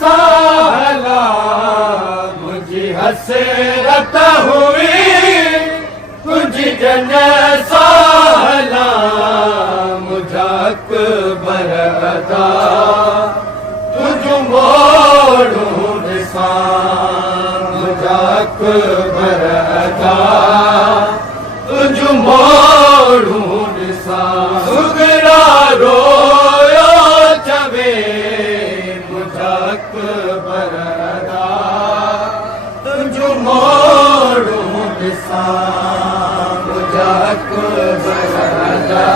साला मुझी हसरत हुई तुझी जन साला मुझक बरदा तुझ मोड़ू दिसा मुझक बरदा तुझ मोड़ू दिसा सुगरा रोयो चवे बरदा तुझ मोड़ू दिसा मुझक बरदा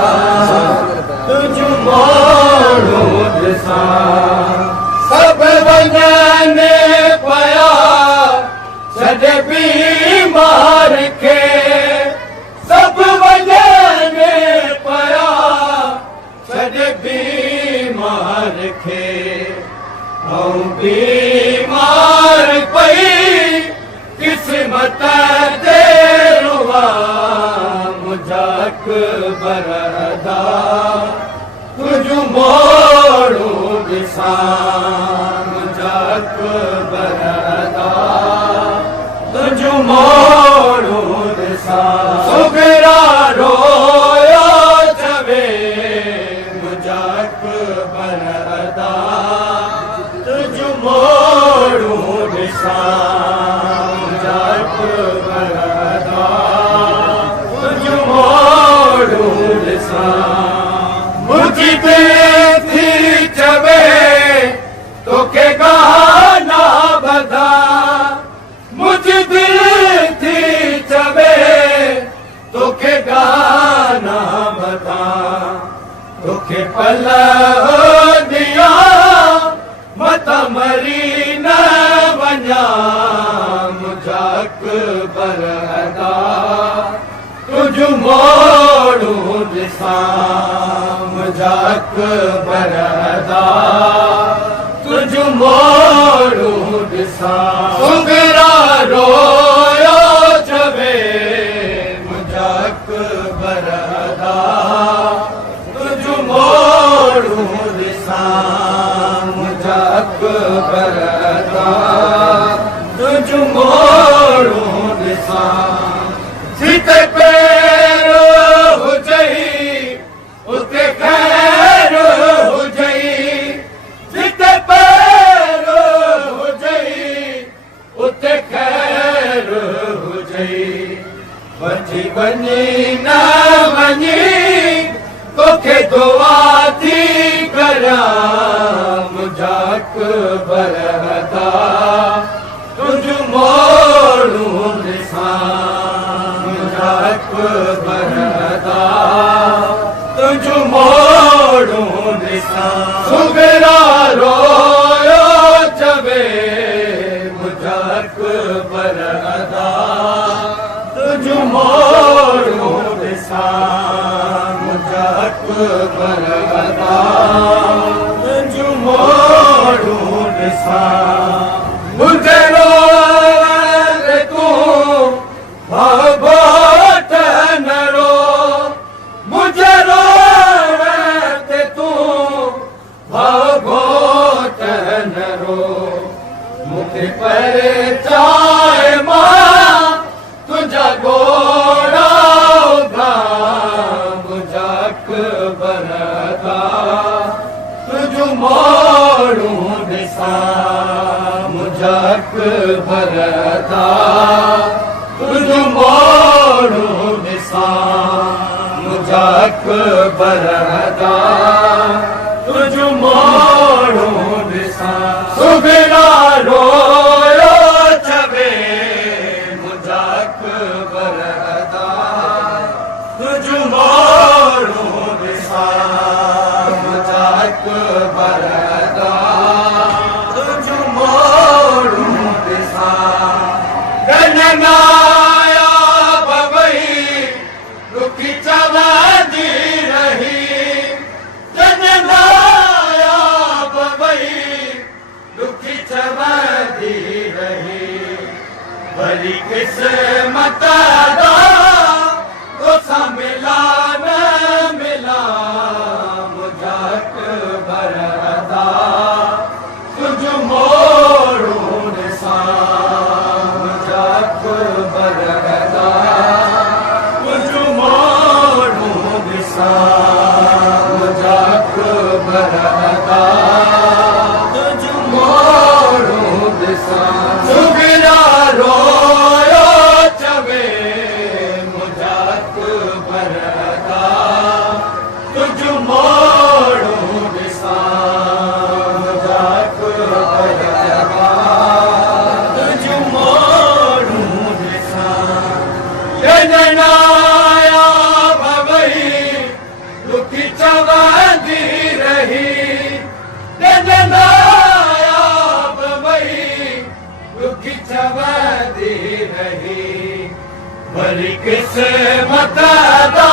तुझ मोड़ू दिसा सब वञने पया छॾे बीमार खे सब वञने पया छॾे बीमार खे बीमार पई किस्मत दे रुआ मुझक बरदा तुझ मोड़ू दिसा मुझक बरदा तुझ मोड़ू दिसा सुगरा रोयो चवे मुझक बरदा तुझ मोड़ू दिसा मुझक बरदा तुझ मोड़ू दिसा मुझी थी चवे तोखे गाना बधा मुझी दिल थी चवे तोखे गाना बधा तोखे पल दिया मत मरी न वञा मुझक बरदा तुझ मोड़ू दिसा मुझक बरदा तुझ मोड़ू दिसा सुगरा रोयो चवे मुझक बरदा तुझ मोड़ू दिसा मुझक बरदा तुझ मोड़ू दिसा जिते पैर हुजई उते खैर हुजई जिते पैर हुजई उते खैर हुजई बची वञी न वञी तोखे दुआ थी करा मुझक बरदा तुझ मोड़ू दिसा मुझक बरदा तुझ मोड़ू दिसा सुगरा रोयो चवे मुझक बरदा तुझ मोड़ू दिसा मुझक बरदा तुझ मोड़ू दिसा मुझे रो तू भागोट न रो मुझे रो तू भागोट न रो मुझे पर चाय मां तुझा गोड़ा उगा मुझक बरदा तुझ मोड़ू दिसा मुझक बरदा तुझ मोड़ू दिसा मुझक बरदा तुझ मोड़ू दिसा सुगरा रोयो चवे मुझक बरदा तुझ मोड़ू दिसा मुझक बरदा तुझ मोड़ू दिसा गणनाया बबई रुखी चवंदी रही गणनाया बबई रुखी चवंदी रही भली किस्मत दा तोसां मिला न मिला मुझक बरदा तुझ मोड़ू निशान जख बरदा तुझ मोड़ू निशान जख बरदा तुझ मोड़ू निशान सुगरा रोयो चवे मुझक बरदा तुझ मोड़ू निशान जख बरदा तुझ मोड़ू निशान जनाया भवई दुखी चवंदी रही जनाया भवई दुखी चवंदी रही भली किस्मत दा